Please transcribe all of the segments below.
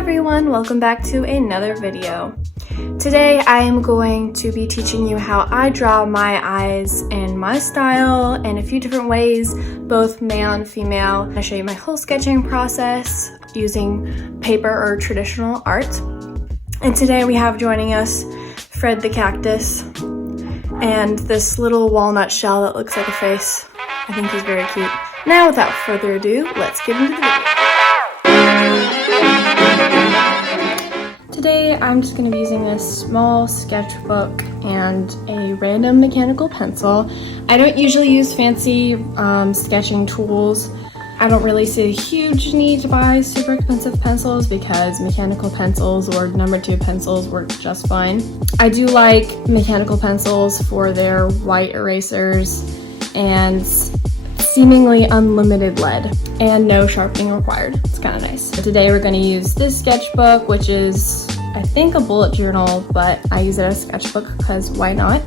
everyone, welcome back to another video. Today I am going to be teaching you how I draw my eyes in my style in a few different ways, both male and female. I'll show you my whole sketching process using paper or traditional art. And today we have joining us Fred the cactus and this little walnut shell that looks like a face. I think he's very cute. Now without further ado, let's get into the video. Today I'm just going to be using this small sketchbook and a random mechanical pencil. I don't usually use fancy sketching tools. I don't really see a huge need to buy super expensive pencils because mechanical pencils or number 2 pencils work just fine. I do like mechanical pencils for their white erasers and seemingly unlimited lead and no sharpening required. It's kind of nice. Today we're going to use this sketchbook, which is I think a bullet journal, but I use it as a sketchbook because why not?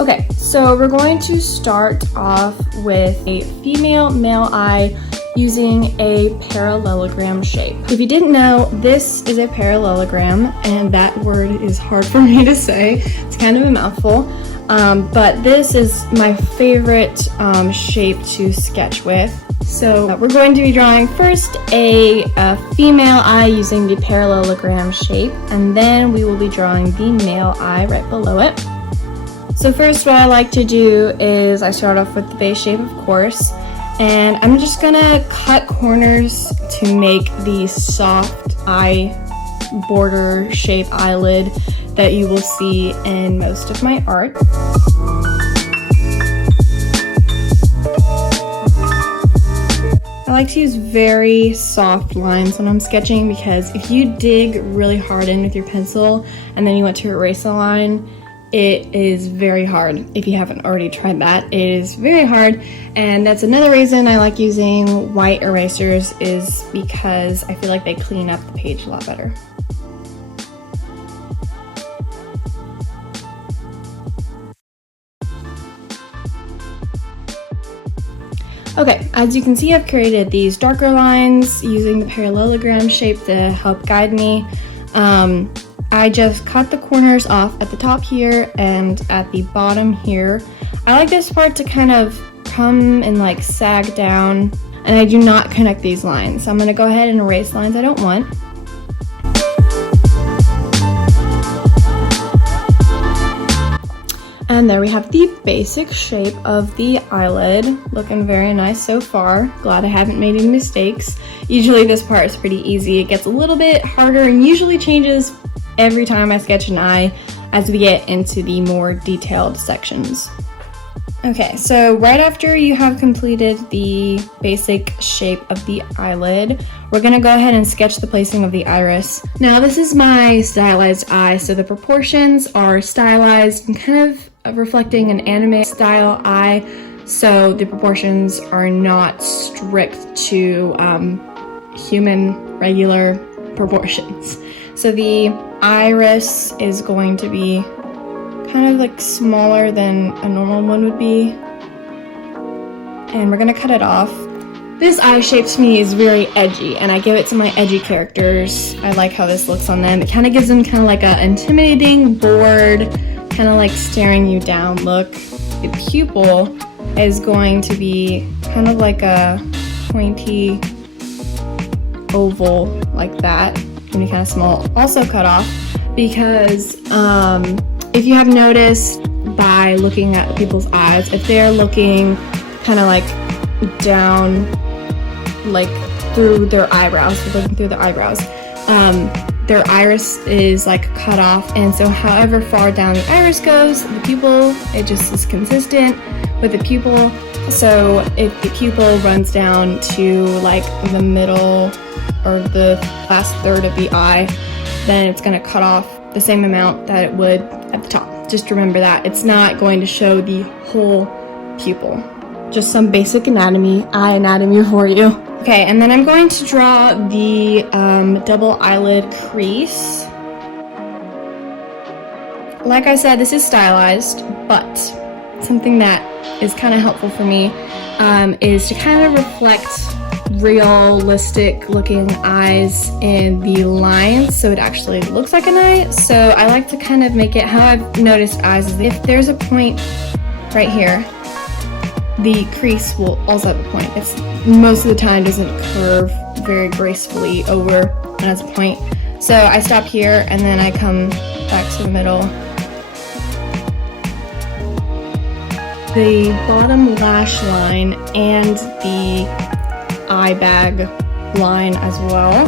Okay, so we're going to start off with a female male eye using a parallelogram shape. If you didn't know, this is a parallelogram, and that word is hard for me to say. It's kind of a mouthful. But this is my favorite shape to sketch with. So we're going to be drawing first a female eye using the parallelogram shape, and then we will be drawing the male eye right below it. So first what I like to do is I start off with the base shape, of course, and I'm just gonna cut corners to make the soft eye border shaped eyelid that you will see in most of my art. I like to use very soft lines when I'm sketching because if you dig really hard in with your pencil and then you want to erase a line, it is very hard. If you haven't already tried that, it is very hard, and that's another reason I like using white erasers, is because I feel like they clean up the page a lot better. Okay, as you can see, I've created these darker lines using the parallelogram shape to help guide me. I just cut the corners off at the top here and at the bottom here. I like this part to kind of come and like sag down, and I do not connect these lines. So I'm gonna go ahead and erase lines I don't want. And there we have the basic shape of the eyelid. Looking very nice so far. Glad I haven't made any mistakes. Usually this part is pretty easy. It gets a little bit harder and usually changes every time I sketch an eye as we get into the more detailed sections. Okay, so right after you have completed the basic shape of the eyelid, we're gonna go ahead and sketch the placing of the iris. Now this is my stylized eye, so the proportions are stylized and kind of reflecting an anime style eye, so the proportions are not strict to human regular proportions. So the iris is going to be kind of like smaller than a normal one would be, and we're gonna cut it off. This eye shape to me is very edgy, and I give it to my edgy characters. I like how this looks on them. It kind of gives them kind of like a intimidating, bored, kind of like staring you down look. The pupil is going to be kind of like a pointy oval like that, gonna be kind of small. Also cut off because if you have noticed by looking at people's eyes, if they're looking kind of like down, like through their eyebrows, looking through their eyebrows, their iris is like cut off, and so however far down the iris goes, the pupil, it just is consistent with the pupil. So if the pupil runs down to like the middle or the last third of the eye, then it's going to cut off the same amount that it would at the top. Just remember that. It's not going to show the whole pupil. Just some basic anatomy, eye anatomy for you. Okay, and then I'm going to draw the double eyelid crease. Like I said, this is stylized, but something that is kind of helpful for me is to kind of reflect realistic looking eyes in the lines so it actually looks like an eye. So I like to kind of make it, how I've noticed eyes is if there's a point right here, the crease will also have a point. It's most of the time doesn't curve very gracefully over and has a point. So I stop here and then I come back to the middle. The bottom lash line and the eye bag line as well.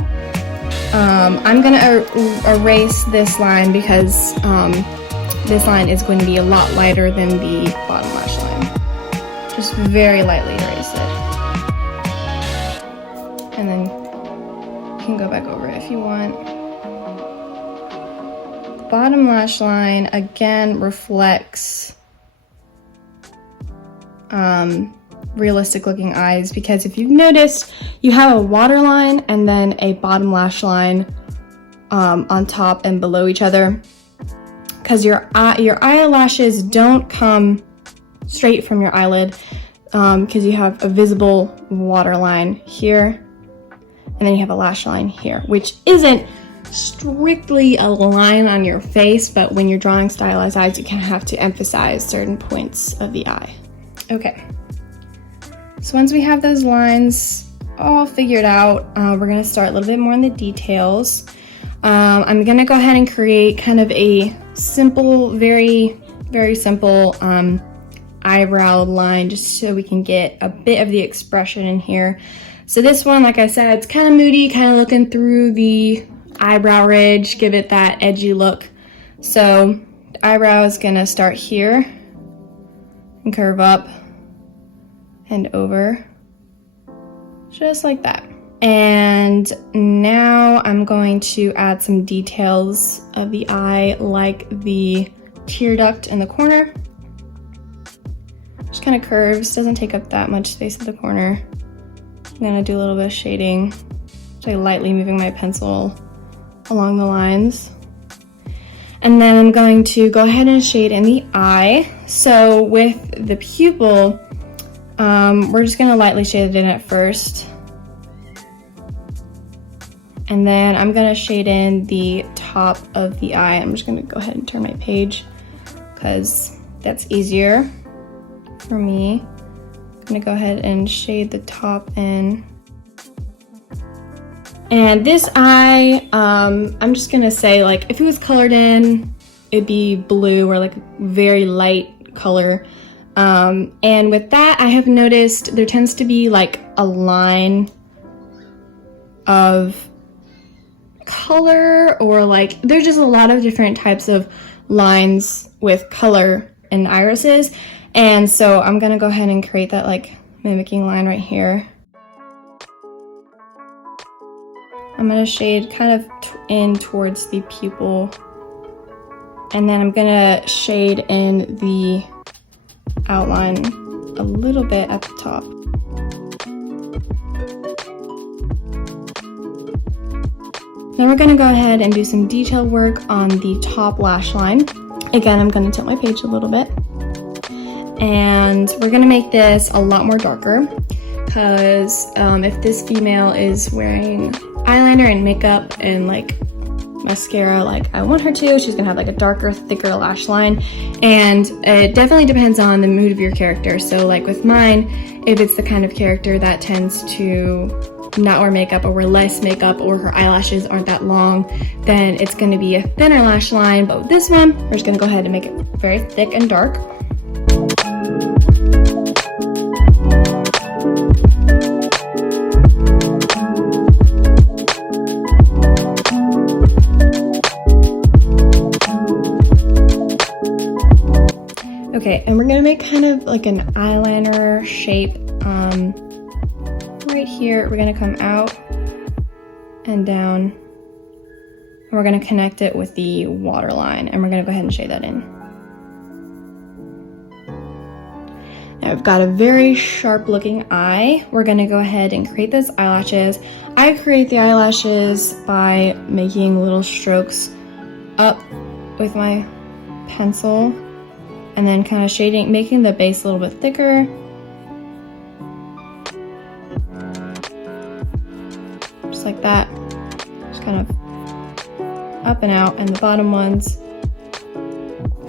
I'm gonna erase this line because this line is going to be a lot lighter than the bottom lash line. Just very lightly erase it. And then you can go back over it if you want. Bottom lash line again reflects realistic looking eyes, because if you've noticed, you have a waterline and then a bottom lash line on top and below each other, because your eyelashes don't come straight from your eyelid, because you have a visible waterline here and then you have a lash line here, which isn't strictly a line on your face, but when you're drawing stylized eyes, you kind of have to emphasize certain points of the eye. Okay, so once we have those lines all figured out, we're gonna start a little bit more on the details. I'm gonna go ahead and create kind of a simple, very, very simple eyebrow line, just so we can get a bit of the expression in here. So this one, like I said, it's kind of moody, kind of looking through the eyebrow ridge, give it that edgy look. So the eyebrow is gonna start here and curve up and over, just like that. And now I'm going to add some details of the eye, like the tear duct in the corner. Just kind of curves, doesn't take up that much space at the corner. I'm gonna do a little bit of shading, so lightly moving my pencil along the lines. And then I'm going to go ahead and shade in the eye. So with the pupil, we're just gonna lightly shade it in at first. And then I'm gonna shade in the top of the eye. I'm just gonna go ahead and turn my page because that's easier for me. I'm gonna go ahead and shade the top in. And this eye, I'm just gonna say, like, if it was colored in, it'd be blue or like very light color. And with that, I have noticed there tends to be like a line of color, or like there's just a lot of different types of lines with color and irises. And so I'm gonna go ahead and create that like mimicking line right here. I'm gonna shade kind of in towards the pupil, and then I'm gonna shade in the outline a little bit at the top. Then we're gonna go ahead and do some detail work on the top lash line. Again, I'm gonna tilt my page a little bit. And we're gonna make this a lot more darker, because if this female is wearing eyeliner and makeup and like mascara like I want her to, she's gonna have like a darker, thicker lash line. And it definitely depends on the mood of your character. So like with mine, if it's the kind of character that tends to not wear makeup or wear less makeup, or her eyelashes aren't that long, then it's going to be a thinner lash line. But with this one, we're just going to go ahead and make it very thick and dark. Okay, and we're going to make kind of like an eyeliner shape right here. We're going to come out and down, and we're going to connect it with the waterline, and we're going to go ahead and shade that in. Now I've got a very sharp looking eye. We're going to go ahead and create those eyelashes. I create the eyelashes by making little strokes up with my pencil, and then kind of shading, making the base a little bit thicker. like that. Just kind of up and out, and the bottom ones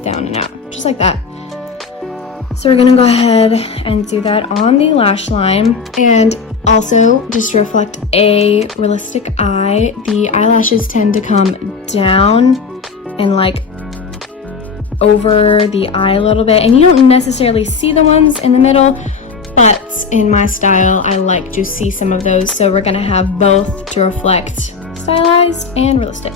down and out, just like that. So we're gonna go ahead and do that on the lash line. And also, just to reflect a realistic eye, the eyelashes tend to come down and like over the eye a little bit, and you don't necessarily see the ones in the middle, but in my style, I like to see some of those. So we're gonna have both to reflect stylized and realistic.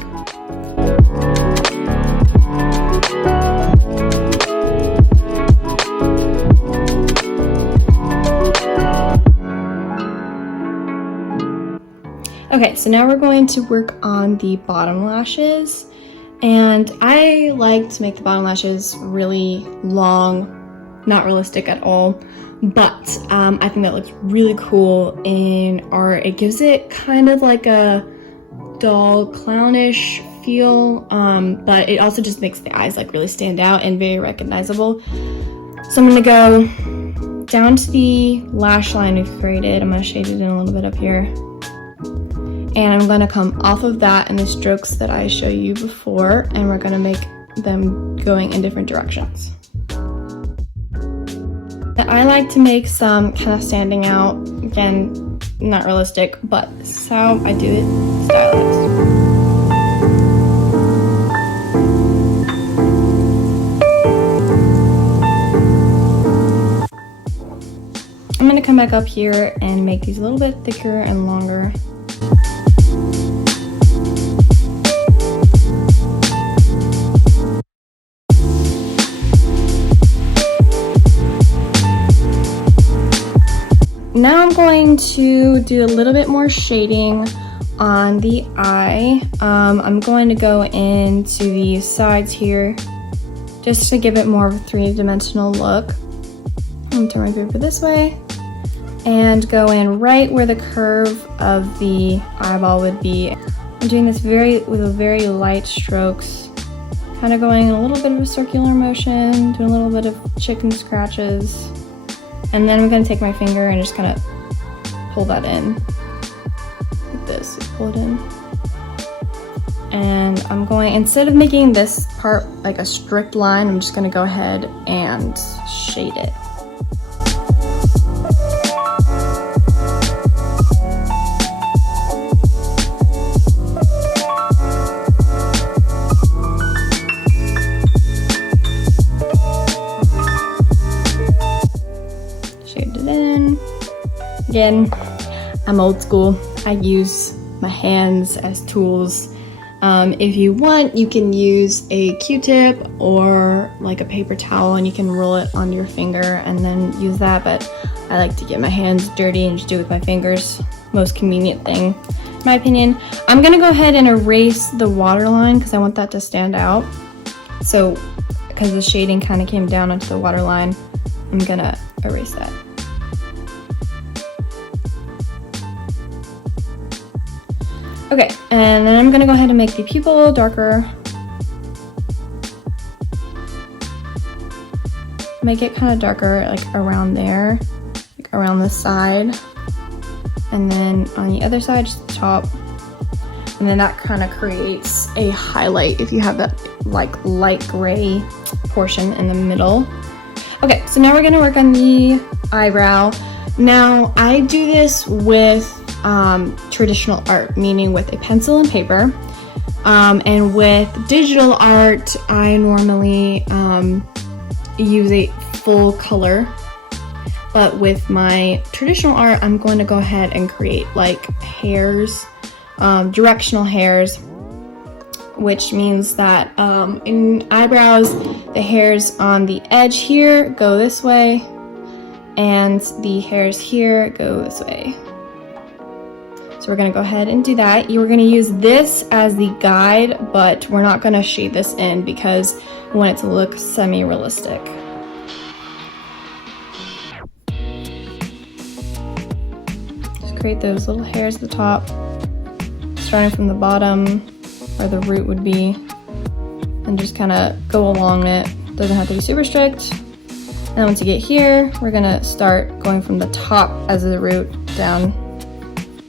Okay, so now we're going to work on the bottom lashes, and I like to make the bottom lashes really long, not realistic at all, but I think that looks really cool in art. It gives it kind of like a doll clownish feel, but it also just makes the eyes like really stand out and very recognizable. So I'm gonna go down to the lash line we've created. I'm gonna shade it in a little bit up here. And I'm gonna come off of that in the strokes that I showed you before, and we're gonna make them going in different directions. I like to make some kind of standing out. Again, not realistic, but this is how I do it stylized. I'm gonna come back up here and make these a little bit thicker and longer. Now I'm going to do a little bit more shading on the eye. I'm going to go into the sides here just to give it more of a three-dimensional look. I'm going to turn my paper this way and go in right where the curve of the eyeball would be. I'm doing this with a very light strokes, kind of going a little bit of a circular motion, doing a little bit of chicken scratches. And then I'm going to take my finger and just kind of pull that in, like this, pull it in. And I'm going, instead of making this part like a strict line, I'm just going to go ahead and shade it. Again, I'm old school. I use my hands as tools. If you want, you can use a Q-tip or like a paper towel and you can roll it on your finger and then use that, but I like to get my hands dirty and just do it with my fingers. Most convenient thing, in my opinion. I'm gonna go ahead and erase the waterline because I want that to stand out. So, because the shading kind of came down onto the waterline, I'm gonna erase that. Okay, and then I'm gonna go ahead and make the pupil a little darker. Make it kind of darker, like around there, like around the side. And then on the other side, just the top. And then that kind of creates a highlight if you have that like light gray portion in the middle. Okay, so now we're gonna work on the eyebrow. Now, I do this with traditional art, meaning with a pencil and paper. And with digital art, I normally use a full color. But with my traditional art, I'm going to go ahead and create like hairs, directional hairs, which means that in eyebrows, the hairs on the edge here go this way, and the hairs here go this way. So we're gonna go ahead and do that. You're gonna use this as the guide, but we're not gonna shade this in because we want it to look semi-realistic. Just create those little hairs at the top, starting from the bottom where the root would be, and just kind of go along it. Doesn't have to be super strict. And then once you get here, we're gonna start going from the top as the root down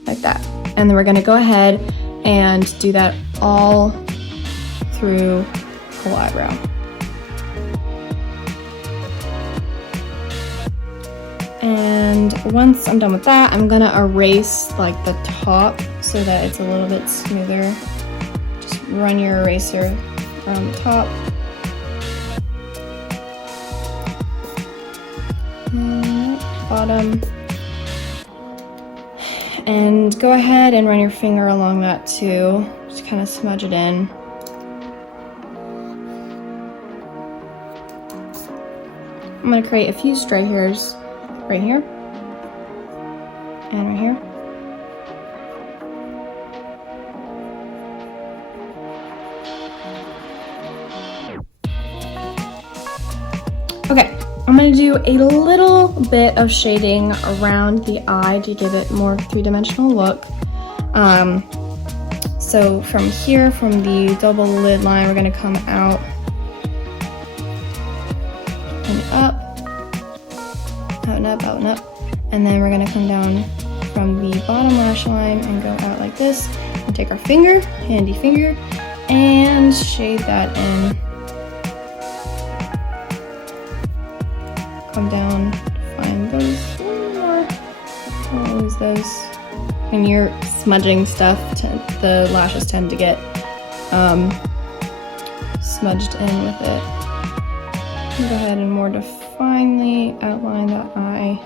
like that. And then we're gonna go ahead and do that all through the whole eyebrow. And once I'm done with that, I'm gonna erase like the top so that it's a little bit smoother. Just run your eraser around the top. And bottom. And go ahead and run your finger along that too. Just kind of smudge it in. I'm gonna create a few stray hairs right here and right here. Okay, I'm gonna do a little bit of shading around the eye to give it more three-dimensional look. So from here, from the double lid line, we're gonna come out and up, out and up, out and up. And then we're gonna come down from the bottom lash line and go out like this. And take our finger, handy finger, and shade that in. Come down, find those more. Don't lose those. When you're smudging stuff, the lashes tend to get smudged in with it. Go ahead and more finely outline that eye.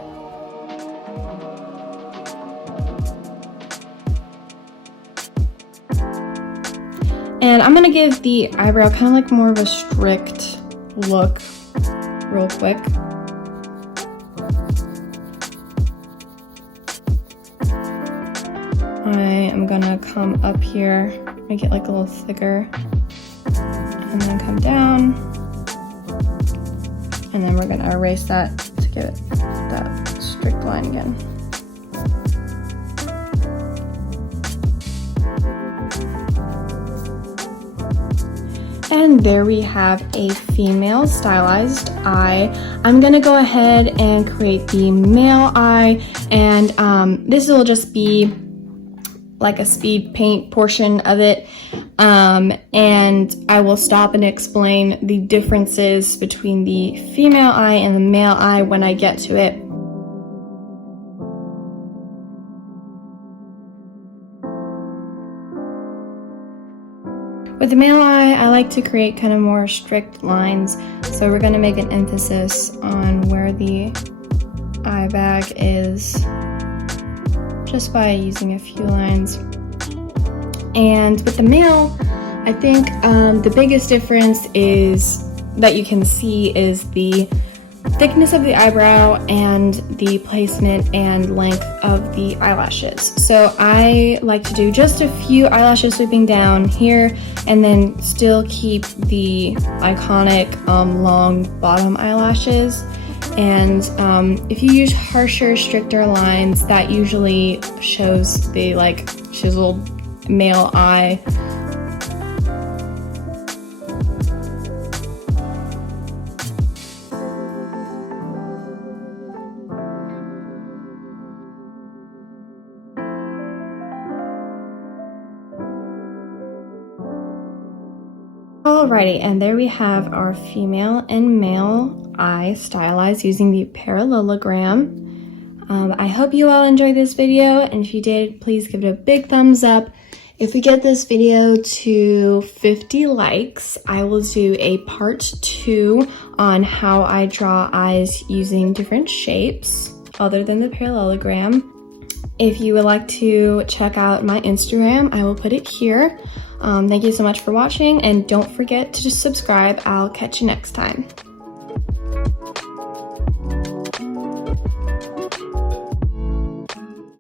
And I'm gonna give the eyebrow kind of like more of a strict look real quick. I am gonna come up here, make it like a little thicker, and then come down, and then we're gonna erase that to give it that strict line again. And there we have a female stylized eye. I'm gonna go ahead and create the male eye, and this will just be like a speed paint portion of it, and I will stop and explain the differences between the female eye and the male eye when I get to it. With the male eye, I like to create kind of more strict lines, so we're going to make an emphasis on where the eye bag is just by using a few lines. And with the male, I think the biggest difference is that you can see is the thickness of the eyebrow and the placement and length of the eyelashes. So I like to do just a few eyelashes swooping down here and then still keep the iconic long bottom eyelashes. And if you use harsher, stricter lines, that usually shows the like chiseled male eye. Alrighty, and there we have our female and male eye stylized using the parallelogram. I hope you all enjoyed this video, and if you did, please give it a big thumbs up. If we get this video to 50 likes, I will do a part 2 on how I draw eyes using different shapes other than the parallelogram. If you would like to check out my Instagram, I will put it here. Thank you so much for watching, and don't forget to subscribe. I'll catch you next time.